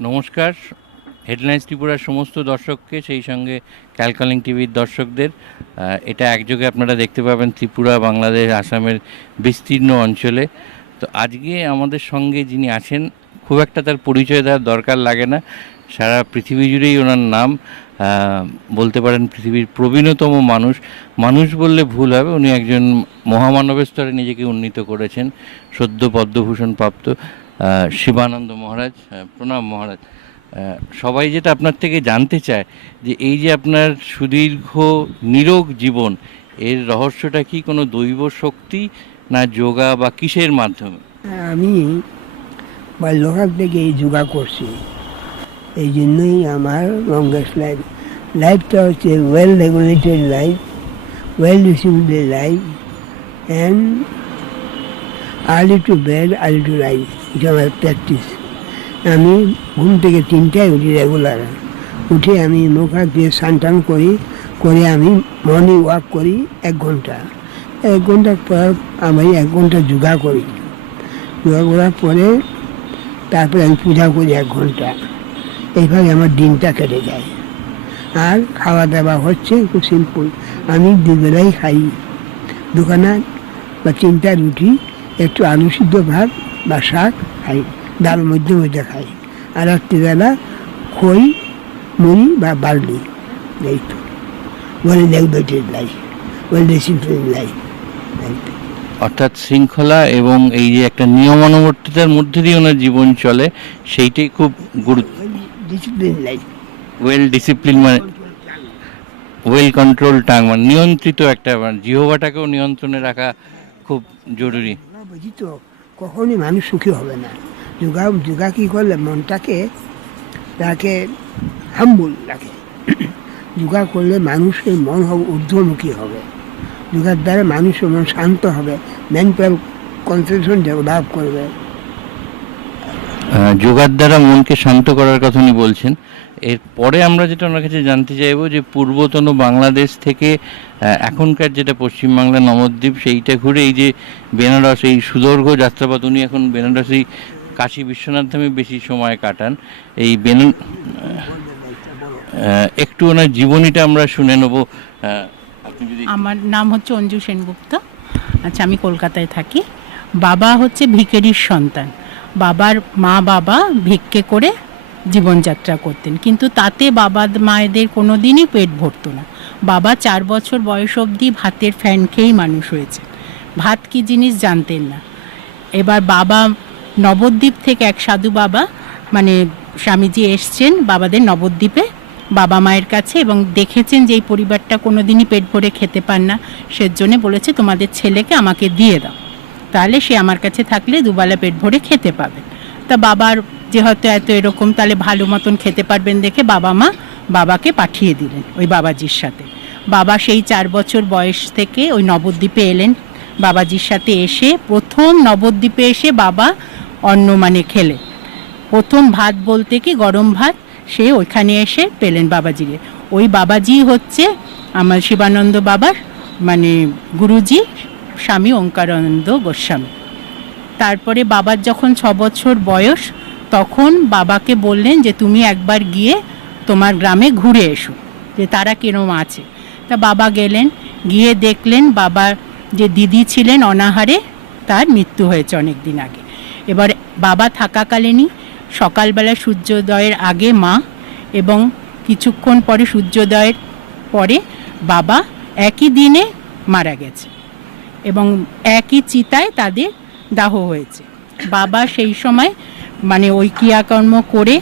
নমস্কার। হেডলাইন্স ত্রিপুরার সমস্ত দর্শককে, সেই সঙ্গে ক্যালকালিং টিভির দর্শকদের। এটা একযোগে আপনারা দেখতে পাবেন ত্রিপুরা, বাংলাদেশ, আসামের বিস্তীর্ণ অঞ্চলে। তো আজকে আমাদের সঙ্গে যিনি আছেন, খুব একটা তার পরিচয় দেওয়ার দরকার লাগে না। সারা পৃথিবী জুড়েই ওনার নাম। বলতে পারেন পৃথিবীর প্রবীণতম মানুষ। মানুষ বললে ভুল হবে, উনি একজন মহামানবের স্তরে নিজেকে উন্নীত করেছেন, সদ্য পদ্মভূষণ প্রাপ্ত শিবানন্দ মহারাজ প্রণাম মহারাজ। সবাই যেটা আপনার থেকে জানতে চায় যে এই যে আপনার সুদীর্ঘ, নিরোগ জীবন, এর রহস্যটা কি কোনো দৈব শক্তি না যোগা বা কিসের মাধ্যমে? আমি বাল্যকাল থেকে এই যোগা করছি। এই জন্যই আমার লংগেস্ট লাইফ লাইফটা হচ্ছে well regulated life well discipline life and early to bed early to life এটা প্র্যাকটিস আমি ঘুম থেকে তিনটায় উঠি রেগুলার উঠে আমি মুখ হাত দিয়ে স্নান করি, করে আমি মর্নিং ওয়াক করি এক ঘণ্টা। এক ঘণ্টা পর আমি এক ঘণ্টা যোগা করি। যোগা করার পরে তারপরে আমি পূজা করি এক ঘণ্টা। এইভাবে আমার দিনটা কেটে যায়। আর খাওয়া দাওয়া হচ্ছে খুব সিম্পল আমি দুবেলাই খাই। দোকানে বা তিনটা রুটি, একটু আলু সিদ্ধ ভাত বা শাক খাই ডাল মধ্যে মধ্যে খাই। আর রাত্রিবেলা খই মুড়ি বা বার্লি এই তো। Well regulated life well discipline এই অর্থাৎ শৃঙ্খলা এবং এই যে একটা নিয়মানুবর্তিতার মধ্যে দিয়ে ওনার জীবন চলে সেইটাই খুব গুরুত্ব ডিসিপ্লিন লাইফ ওয়েল ডিসিপ্লিন মানে ওয়েল কন্ট্রোল টাং মানে নিয়ন্ত্রিত একটা মানে জিহবাটাকেও নিয়ন্ত্রণে রাখা খুব জরুরি। বুঝি তো। কখনই মানুষ সুখী হবে না। যোগা যোগা কী করলে মনটাকে, তাকে হাম্বুল রাখে যোগা করলে মানুষের মন হবে ঊর্ধ্বমুখী হবে। যোগার দ্বারা মানুষের মন শান্ত হবে মেন্টাল কনসেন্ট্রেশন ডেভেলপ করবে। যোগার দ্বারা মনকে শান্ত করার কথা উনি বলছেন। এরপরে আমরা যেটা ওনার কাছে জানতে চাইব যে পূর্বতন বাংলাদেশ থেকে এখনকার যেটা পশ্চিমবাংলা নবদ্বীপ, সেইটা ঘুরে এই যে বেনারস, এই সুদীর্ঘ যাত্রাপথ, উনি এখন বেনারসি কাশী বিশ্বনাথ ধামে বেশি সময় কাটান। এই বেন একটু ওনার জীবনীটা আমরা শুনে নেব। আমার নাম হচ্ছে অঞ্জু সেনগুপ্ত। আচ্ছা আমি কলকাতায় থাকি। বাবা হচ্ছে ভিকেরির সন্তান। বাবার মা বাবা ভিক্ষে করে জীবনযাত্রা করতেন। কিন্তু তাতে বাবা মায়েদের কোনো দিনই পেট ভরতো না। বাবা চার বছর বয়স অবধি ভাতের ফ্যান খেয়েই মানুষ হয়েছে। ভাত কি জিনিস জানতেন না। এবার বাবা নবদ্বীপ থেকে এক সাধু বাবা মানে স্বামীজি এসছেন বাবাদের নবদ্বীপে বাবা মায়ের কাছে এবং দেখেছেন যে এই পরিবারটা কোনো দিনই পেট ভরে খেতে পান না। সেজন্য বলেছে, তোমাদের ছেলেকে আমাকে দিয়ে দাও। তাহলে সে আমার কাছে থাকলে দুবেলা পেট ভরে খেতে পাবে। তা বাবার যে হয়তো এত এরকম তাহলে ভালো মতন খেতে পারবেন দেখে বাবা মা বাবাকে পাঠিয়ে দিলেন ওই বাবাজির সাথে। বাবা সেই চার বছর বয়স থেকে ওই নবদ্বীপে এলেন। বাবাজির সাথে এসে প্রথম নবদ্বীপে এসে বাবা অন্ন মানে খেলে প্রথম ভাত বলতে কি গরম ভাত? সে ওইখানে এসে পেলেন বাবাজিরে ওই বাবাজি হচ্ছে আমার শিবানন্দ বাবার মানে গুরুজি স্বামী ওঙ্কারানন্দ গোস্বামী। তারপরে বাবার যখন ছ বছর বয়স তখন বাবাকে বললেন যে তুমি একবার গিয়ে তোমার গ্রামে ঘুরে এসো, যে তারা কিরম আছে। তা বাবা গেলেন, গিয়ে দেখলেন বাবার যে দিদি ছিলেন অনাহারে, তার মৃত্যু হয়েছে অনেক দিন আগে। এবার বাবা থাকাকালীনই সকালবেলা সূর্যোদয়ের আগে মা এবং কিছুক্ষণ পরে সূর্যোদয়ের পরে বাবা একই দিনে মারা গেছে এবং একই চিতায় তাদের দাহ হয়েছে। বাবা সেই সময় মানে ওই ক্রিয়াকর্ম করে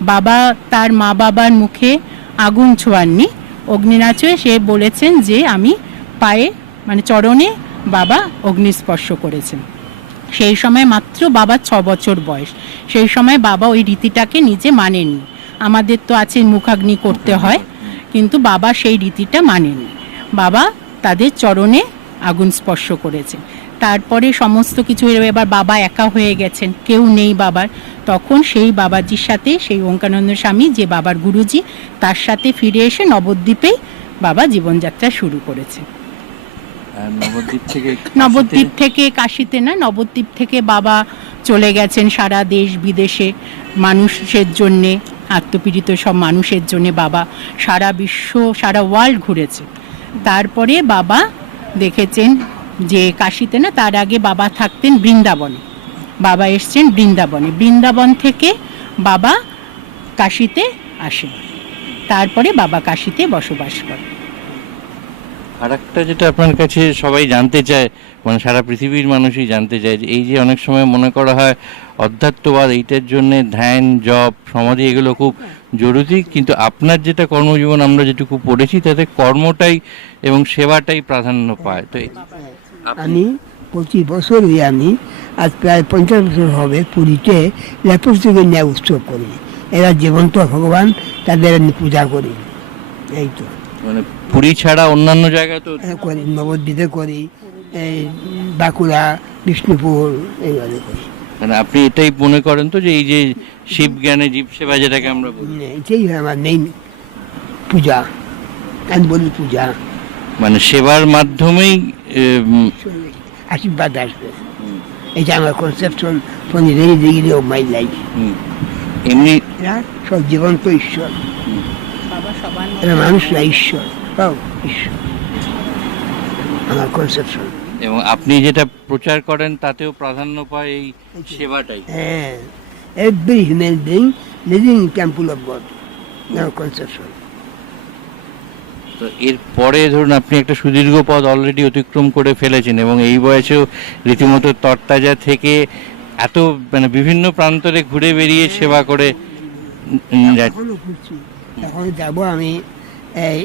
বাবা তার মা বাবার মুখে আগুন ছোঁয়াননি। অগ্নিনাচয়ে সে বলেছেন যে আমি পায়ে মানে চরণে বাবা অগ্নিস্পর্শ করেছেন। সেই সময় মাত্র বাবার ছ বছর বয়স। সেই সময় বাবা ওই রীতিটাকে নিজে মানেনি আমাদের তো আছে মুখাগ্নি করতে হয়, কিন্তু বাবা সেই রীতিটা মানেনি বাবা তাদের চরণে আগুন স্পর্শ করেছেন। তারপরে সমস্ত কিছু এবার বাবা একা হয়ে গেছেন কেউ নেই বাবার। তখন সেই বাবাজির সাথে সেই ওঙ্কানন্দ স্বামী যে বাবার গুরুজি তার সাথে ফিরে এসে নবদ্বীপেই বাবা জীবনযাত্রা শুরু করেছে। নবদ্বীপ থেকে নবদ্বীপ থেকে কাশিতে না নবদ্বীপ থেকে বাবা চলে গেছেন সারা দেশ বিদেশে মানুষের জন্যে আত্মপীড়িত সব মানুষের জন্যে বাবা সারা বিশ্ব সারা ওয়ার্ল্ড ঘুরেছে। তারপরে বাবা দেখেছেন যে কাশিতে না, তার আগে বাবা থাকতেন বৃন্দাবনে। বাবা এসছেন বৃন্দাবনে। বৃন্দাবন থেকে বাবা কাশিতে আসেন তারপরে বাবা কাশিতে বসবাস করেন আর একটা যেটা আপনার কাছে সবাই জানতে চায় মানে সারা পৃথিবীর মানুষই জানতে চায়, যে এই যে অনেক সময় মনে করা হয়, অধ্যাত্মবাদ এইটার জন্য ধ্যান, জপ, সমাধি এগুলো খুব জরুরি, কিন্তু আপনার যেটা কর্মজীবন, আমরা যেটুকু পড়েছি, তাতে কর্মটাই এবং সেবাটাই প্রাধান্য পায়। তো আমি প্রতি বছরই আমি আজ প্রায় পঞ্চাশ বছর হবে পুরীতে লেপস্টিকের ন্যায় উৎসব করি। এরা জীবন্ত ভগবান তাদের আমি পূজা করি। এই তো। মানে পুরী ছাড়া অন্যান্য জায়গায় তো করি নবদ্বীপে করি এই বাঁকুড়া বিষ্ণুপুর এইভাবে করি। মানে আপনি এটাই মনে করেন তো যে এই যে শিব জ্ঞানে জীব সেবা যেটাকে আমরা বলি? মানে এটাই আমার মেইন পূজা। আমি বলি পূজা। মানে সেবার মাধ্যমেই আশীর্বাদ আসবে। এটা আমার conception from the very beginning of my life hmm, এমনি সব জীবন্ত ঈশ্বর। এরা মানুষ না ঈশ্বর। সব ঈশ্বর। আমার কনসেপশন এবং আপনি যেটা প্রচার করেন তাতেও প্রাধান্য পায় এই সেবাটাই। হ্যাঁ। Every human being living temple of God আমার কনসেপশন তো এর পরে ধরুন আপনি একটা সুদীর্ঘ পথ অলরেডি অতিক্রম করে ফেলেছেন এবং এই বয়সেও রীতিমতো তরতাজা থেকে এত মানে বিভিন্ন প্রান্তরে ঘুরে বেরিয়ে সেবা করে এখনও যাব আমি এই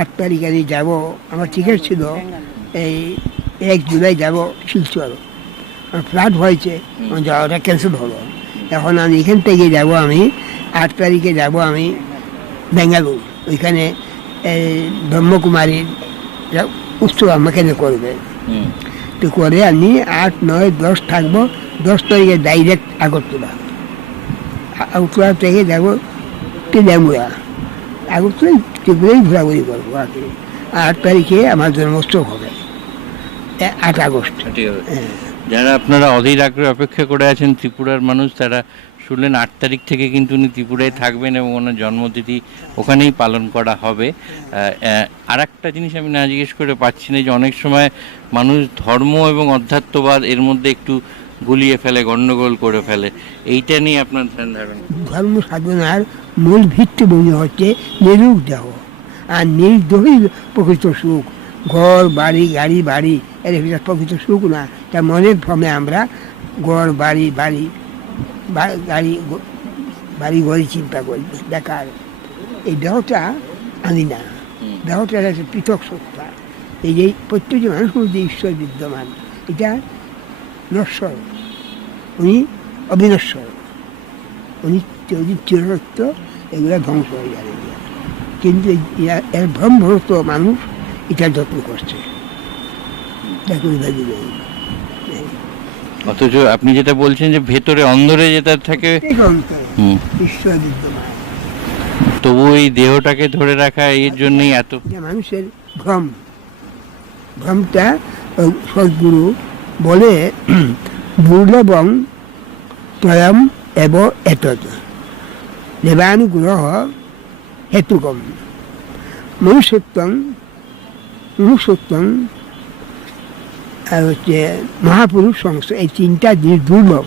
আট তারিখ আমি যাব। আমার টিকিট ছিল এই এক জুলাই যাব শিলচর। আমার ফ্লাইট হয়েছে আমার যাওয়াটা ক্যান্সেল হলো। এখন আমি এখান থেকে যাব আমি আট তারিখে যাব আমি বেঙ্গালুর। ওইখানে এই ব্রহ্মকুমারীর একটা উৎসব আমাকে করবে। তো করে আমি আট নয় দশ থাকব দশ তারিখে ডাইরেক্ট আগরতলা। আগরতলা থেকে যাব টিলামুড়া আগরতলা ত্রিপুরাই ঘোরাঘুরি করব আর কি। আট তারিখে আমার জন্মোৎসব হবে। আট আগস্ট। হ্যাঁ। যারা আপনারা অধীর আগ্রহে অপেক্ষা করে আছেন, ত্রিপুরার মানুষ, তারা শুনলেন আট তারিখ থেকে কিন্তু উনি ত্রিপুরায় থাকবেন এবং ওনার জন্মতিথি ওখানেই পালন করা হবে। আর একটা জিনিস আমি না জিজ্ঞেস করে পাচ্ছি না যে অনেক সময় মানুষ ধর্ম এবং অধ্যাত্মবাদ এর মধ্যে একটু গুলিয়ে ফেলে, গণ্ডগোল করে ফেলে। এইটা নিয়ে আপনার ধ্যান ধারণা ধর্ম সাধনার মূল ভিত্তিভূমি হচ্ছে নিরুগ দেহ। আর নির্দেহই প্রকৃত সুখ। ঘর, বাড়ি, গাড়ি, বাড়ি, এর ভিতরে প্রকৃত সুখ না। তা মনের ভ্রমে আমরা ঘর, বাড়ি বাড়ি গাড়ি বাড়ি ঘরে চিন্তা করি, বেকার। এই দেহটা আমি না। দেহটা একটা পৃথক সত্তা। এই যে প্রত্যেকটি মানুষের মধ্যে ঈশ্বর বিদ্যমান। এটা নশ্বর। উনি অবিনশ্বর। উনি উনি চিরসত্য এগুলো ধ্বংস হয়ে যাবে। কিন্তু এর ভ্রমভ্রত মানুষ। এটা যত্ন করছে। নেই অথচ আপনি যেটা বলছেন যে ভেতরে অন্দরে যেটা থাকে ঈশ্বর বিদ্যমান তবু এই দেহটাকে ধরে রাখা এর জন্যই এত মানুষের ভ্রম। ভ্রমটা সদ্গুরু বলে দুর্লভং ত্রয়ম এব এতৎ দেবানুগ্রহ হেতুকম। মনুষ্যত্বং মনুষ্যত্বং আর হচ্ছে মহাপুরুষ সংস্থা এই তিনটা জিনিস দুর্লভ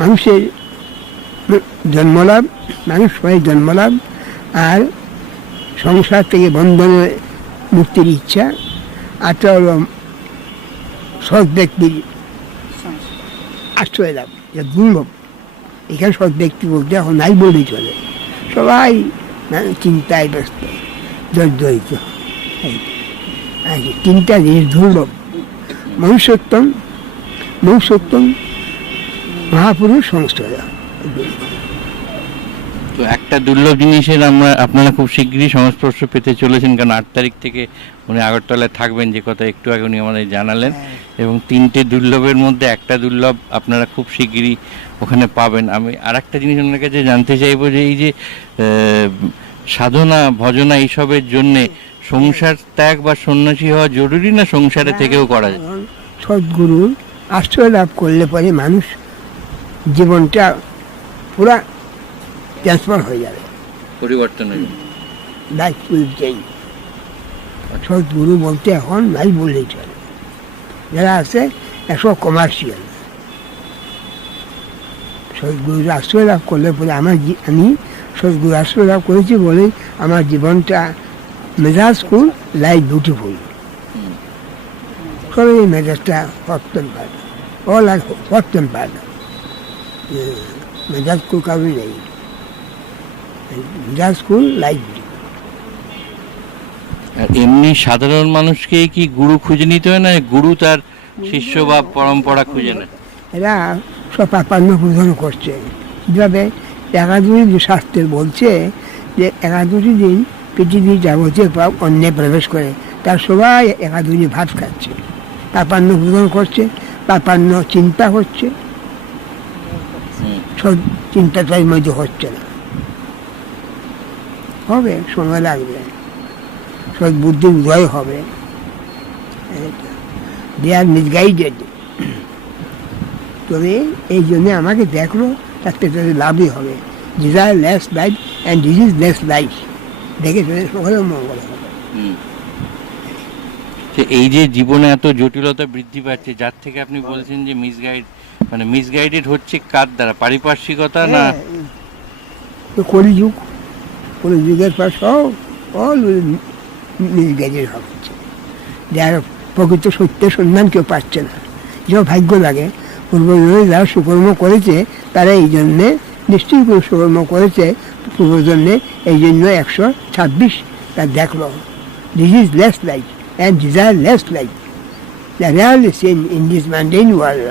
মানুষের জন্মলাভ, মানুষ হয় জন্মলাভ, আর সংসার থেকে বন্ধনে মুক্তির ইচ্ছা আরটা হলো সৎ ব্যক্তির আশ্রয় লাভ, যা দুর্লভ এখানে সৎ ব্যক্তি বলতে এখন নাই বলেই চলে। সবাই চিন্তায় ব্যস্ত, জর্জরিত। আর তিনটা জিনিস দুর্লভ মনুষ্যত্তম মনুষ্যত্তম মহাপুরুষ সংস্থা তো একটা দুর্লভ জিনিসের আমরা আপনারা খুব শীঘ্রই সংস্পর্শ পেতে চলেছেন কারণ আট তারিখ থেকে উনি আগরতলায় থাকবেন যে কথা একটু আগে উনি আমাদের জানালেন। এবং তিনটে দুর্লভের মধ্যে একটা দুর্লভ আপনারা খুব শীঘ্রই ওখানে পাবেন। আমি আর একটা জিনিস ওনার কাছে জানতে চাইব যে এই যে সাধনা ভজনা এইসবের জন্যে সংসার ত্যাগ বা সন্ন্যাসী হওয়া জরুরি না সংসারে থেকেও করা যায়? সদ্গুরু আশ্রয় লাভ করলে পরে মানুষ জীবনটা পুরা ট্রান্সফার হয়ে যাবে। পরিবর্তন হয়ে যাবে। লাইফ উইল চেঞ্জ সদ্গুরু বলতে এখন নাই বললেই চলে। যারা আছে এসব কমার্শিয়াল সদ্গুরুর আশ্রয় লাভ করলে পরে আমার আমি সদ্গুরু আশ্রয় লাভ করেছি বলেই আমার জীবনটা মেজাজ কুল লাইফ বিউটিফুল এই মেজাজটা হটতেন পারে অল আর হটতেন পারে মেজাজ কুল কারণ নেই। মেজাজ কুল লাইফ আর এমনি সাধারণ মানুষকে কি গুরু খুঁজে নিতে হয় না? গুরু তার শিষ্য বা পরম্পরা খুঁজে নেয়। এরা সব পাপান্ন পূজন করছে। কীভাবে? একাদশী শাস্ত্রে বলছে যে একাদশী দিন পৃথিবীর যাবতীয় পাপ অন্যে প্রবেশ করে। তার সবাই একাদশী ভাত খাচ্ছে। পাপান্ন পূজন করছে, পাপান্ন চিন্তা হচ্ছে। সব চিন্তা তার মধ্যে হচ্ছে না। হবে, সময় লাগবে। সব বুদ্ধি উদয় হবে। দে আর মিসগাইডেড তবে এই জন্যে আমাকে দেখল তাতে তাদের লাভই হবে। Desire less life and disease less life দেখে তাদের সকলের মঙ্গল হবে এই যে জীবনে এত জটিলতা বৃদ্ধি পাচ্ছে যার থেকে আপনি বলছেন যে মিসগাইড মানে মিসগাইডেড হচ্ছে কার দ্বারা? পারিপার্শ্বিকতা না হ্যাঁ, কলিযুগ কলিযুগের পর সব অল মিসগাইডের হচ্ছে যারা প্রকৃত সত্যের সন্ধান কেউ পাচ্ছে না। যেও ভাগ্য লাগে পূর্বজনে যারা সুকর্ম করেছে তারা এই জন্যে নিশ্চয়ই সুকর্ম করেছে পূর্বজন্মে এই জন্য একশো ছাব্বিশ তা দেখল। This is less life and desire less life the rarely seen in this mundane world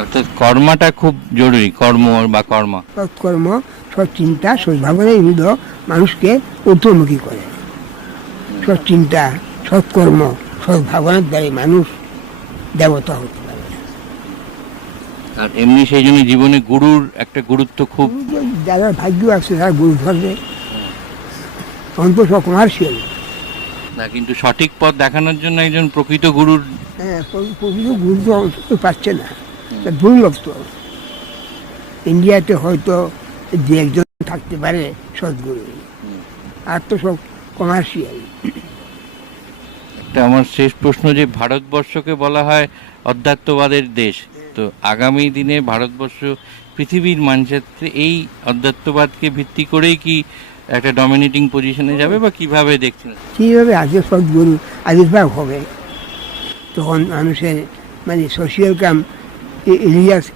অর্থাৎ কর্মাটা খুব জরুরি কর্ম বা কর্মা। সৎকর্ম সৎচিন্তা সদ্ভাবনাই হইল মানুষকে ঊর্ধ্বমুখী করে। সৎচিন্তা সৎকর্ম সদ্ভাবনার দ্বারাই মানুষ দেবতা হতে আর এমনি সেই জন্য জীবনে গুরুর একটা গুরুত্ব খুব যারা ভাগ্য আছে তারা গুরু ধরবে। তখন তো সব কমার্শিয়াল না কিন্তু সঠিক পথ দেখানোর জন্য একজন প্রকৃত গুরুর হ্যাঁ প্রকৃত গুরু তো পাচ্ছে না। দুর্লভ তো। ইন্ডিয়াতে হয়তো যে একজন থাকতে পারে সদ্গুরু। আর তো সব কমার্শিয়াল। একটা আমার শেষ প্রশ্ন যে ভারতবর্ষকে বলা হয় অধ্যাত্মবাদের দেশ। তো আগামী দিনে ভারতবর্ষ পৃথিবীর মানচিত্রে এই অধ্যাত্মবাদকে ভিত্তি করেই কি একটা ডমিনেটিং পজিশনে যাবে বা কীভাবে দেখছেন? কীভাবে আজকে সদ্গুরু আবির্ভাব হবে? তখন মানুষের মানে সোশিয়াল কাম ইলিয়াস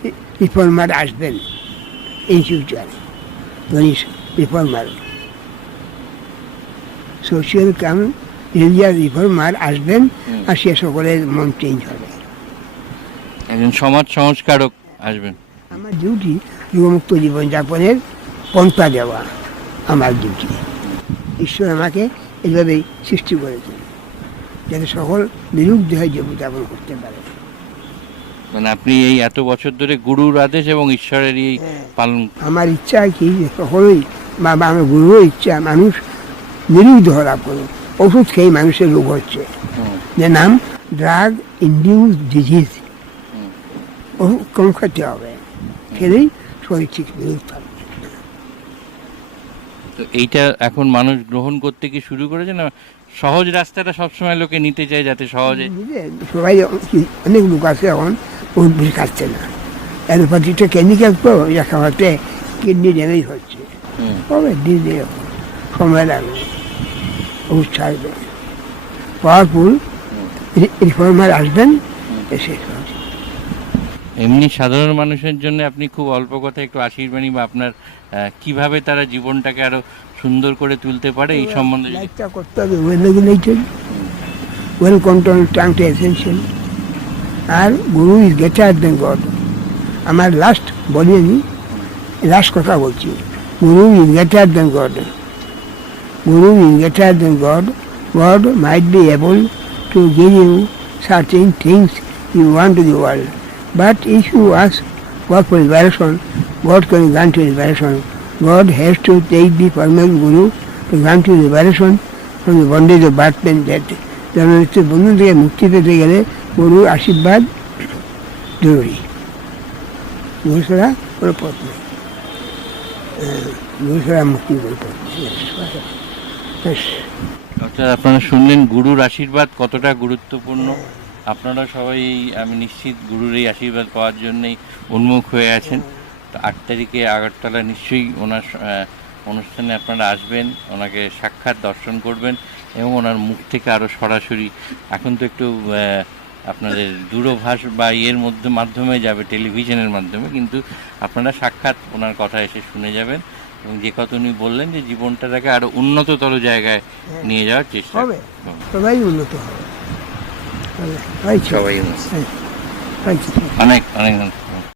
রিফর্মার আসবেন in future reformer. Social cum religious reformer আসবেন আর সে সকলের মন চেঞ্জ হবে। একজন সমাজ সংস্কারক আসবেন। আমার ডিউটি যুগমুক্ত জীবনযাপনের পন্থা দেওয়া আমার ডিউটি ঈশ্বর আমাকে এইভাবেই সৃষ্টি করেছেন যাতে সকল বিরুদ্ধ হয়ে জীবনযাপন করতে পারে। মানে আপনি এই এত বছর ধরে গুরুর আদেশ এবং ঈশ্বরের এই হ্যাঁ। পালন আমার ইচ্ছা কি সকলেই বা আমার গুরুর ইচ্ছা মানুষ নিরুদ্ধ লাভ করুক। ওষুধ খেয়ে মানুষের রোগ হচ্ছে। যে নাম ড্রাগ ইন্ডিউস ডিজিজ। ওষুধ কম খেতে হবে। খেলেই শরীর ঠিক থাকবে তো এইটা এখন মানুষ গ্রহণ করতে কি শুরু করেছে না সহজ রাস্তাটা সবসময় লোকে নিতে চায় যাতে সহজে? সবাই অনেক লোক আছে এখন ওষুধ খাচ্ছে না। অ্যালোপ্যাথিটা কেমিক্যাল তো খাওয়াতে কিডনি ড্যামেজ হচ্ছে। হবে দিন সময় লাগবে ওষুধ ছাড়বে। পাওয়ারফুল রিফর্মার আসবেন এসে। এমনি সাধারণ মানুষের জন্য আপনি খুব অল্প কথা একটু আশীর্বাণী বা আপনার কীভাবে তারা জীবনটাকে আরও সুন্দর করে তুলতে পারে এই সম্বন্ধে লাইফটা করতে হবে, ওয়েল রেগুলেটেড, ওয়েল কন্ট্রোল টাংটা essential R guru is greater than God. আমার লাস্ট বলি আমি লাস্ট কথা বলছি। Guru is greater than God. Guru is greater than God. God might be able to give you certain things you want to the world. But if you ask God for liberation, God can grant you liberation. God has to take the permanent Guru to grant you liberation from the bondage of birth and death. জন্মমৃত্যুর বন্ধন থেকে মুক্তি পেতে গেলে গুরুর আশীর্বাদ জরুরি গুরু ছাড়া কোনো পথ নেই গুরু ছাড়া মুক্তির কোনো পথ নেই আপনারা শুনলেন গুরুর আশীর্বাদ কতটা গুরুত্বপূর্ণ আপনারা সবাই আমি নিশ্চিত গুরুর এই আশীর্বাদ পাওয়ার জন্যই উন্মুখ হয়ে আছেন। তো আট তারিখে আগরতলা নিশ্চয়ই ওনার অনুষ্ঠানে আপনারা আসবেন ওনাকে সাক্ষাৎ দর্শন করবেন এবং ওনার মুখ থেকে আরও সরাসরি এখন তো একটু আপনাদের দূরভাষ বা ইয়ের মধ্যে মাধ্যমে যাবে টেলিভিশনের মাধ্যমে কিন্তু আপনারা সাক্ষাৎ ওনার কথা এসে শুনে যাবেন এবং যে কথা উনি বললেন যে জীবনটা জীবনটাকে আরও উন্নততর জায়গায় নিয়ে যাওয়ার চেষ্টা হবে। সবাই উন্নত হবে। হয়েছে সবাই উন্নত। হয়েছে অনেক অনেক ধন্যবাদ।